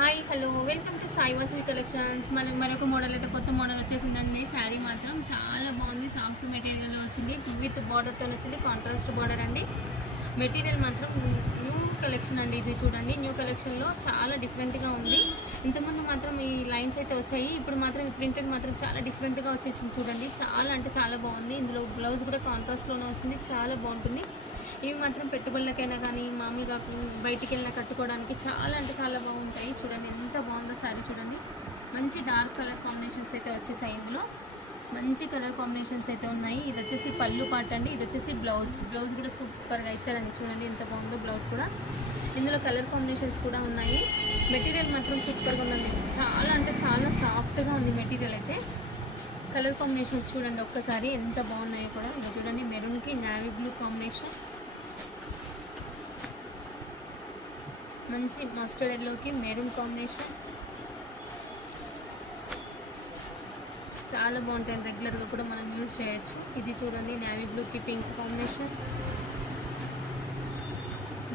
Hi hello welcome to Sai Vasavi collections. మనకు మరొక model అయితే కొత్త మోడల్ వచ్చేసిందండి. శారీ మాత్రం చాలా బాగుంది, సాఫ్ట్ మెటీరియల్లో వచ్చింది, విత్ బార్డర్తో వచ్చింది, కాంట్రాస్ట్ బార్డర్ అండి. మెటీరియల్ మాత్రం న్యూ కలెక్షన్ అండి. ఇది చూడండి, న్యూ కలెక్షన్లో చాలా డిఫరెంట్గా ఉంది. ఇంతకుముందు మాత్రం ఈ లైన్స్ అయితే వచ్చాయి, ఇప్పుడు మాత్రం ఈ ప్రింటెడ్ మాత్రం చాలా డిఫరెంట్గా వచ్చేసింది. చూడండి, చాలా అంటే చాలా బాగుంది. ఇందులో బ్లౌజ్ కూడా కాంట్రాస్ట్లోనే వస్తుంది, చాలా బాగుంటుంది. ఇవి మాత్రం పెట్టుబడులకైనా కానీ మామూలుగా బయటికి వెళ్ళినా కట్టుకోవడానికి చాలా అంటే చాలా బాగుంటాయి. చూడండి ఎంత బాగుందో శారీ. చూడండి, మంచి డార్క్ కలర్ కాంబినేషన్స్ అయితే వచ్చేసాయి. ఇందులో మంచి కలర్ కాంబినేషన్స్ అయితే ఉన్నాయి. ఇది వచ్చేసి పళ్ళు పార్ట్ అండి, ఇది వచ్చేసి బ్లౌజ్ కూడా సూపర్గా ఇచ్చారండి. చూడండి ఎంత బాగుందో బ్లౌజ్ కూడా. ఇందులో కలర్ కాంబినేషన్స్ కూడా ఉన్నాయి. మెటీరియల్ మాత్రం సూపర్గా ఉందండి, చాలా అంటే చాలా సాఫ్ట్గా ఉంది మెటీరియల్ అయితే. కలర్ కాంబినేషన్స్ చూడండి ఒక్కసారి ఎంత బాగున్నాయో కూడా. ఇది చూడండి, మెరూన్కి నావీ బ్లూ కాంబినేషన్, మంచి మస్టర్డ్ ఎల్లోకి మెరూన్ కాంబినేషన్, చాలా బాగుంటాయి. రెగ్యులర్గా కూడా మనం యూజ్ చేయొచ్చు. ఇది చూడండి, నేవీ బ్లూకి పింక్ కాంబినేషన్,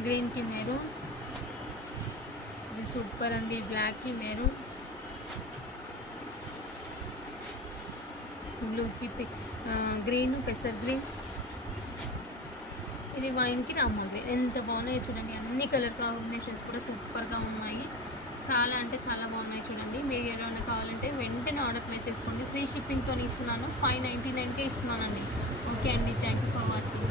గ్రీన్కి మెరూన్, ఇది సూపర్ అండి. బ్లాక్కి మెరూన్, బ్లూకి గ్రీన్, పెసర్ గ్రీన్, ఇది వైన్కి రామా గ్రీన్. ఎంత బాగున్నాయి చూడండి. అన్ని కలర్ కాంబినేషన్స్ కూడా సూపర్గా ఉన్నాయి, చాలా అంటే చాలా బాగున్నాయి. చూడండి, మీరు ఏమైనా కావాలంటే వెంటనే ఆర్డర్ ప్లేస్ చేసుకోండి. ఫ్రీ షిప్పింగ్తో ఇస్తున్నాను, 599కే ఇస్తున్నానండి. ఓకే అండి, థ్యాంక్ యూ ఫర్ వాచింగ్.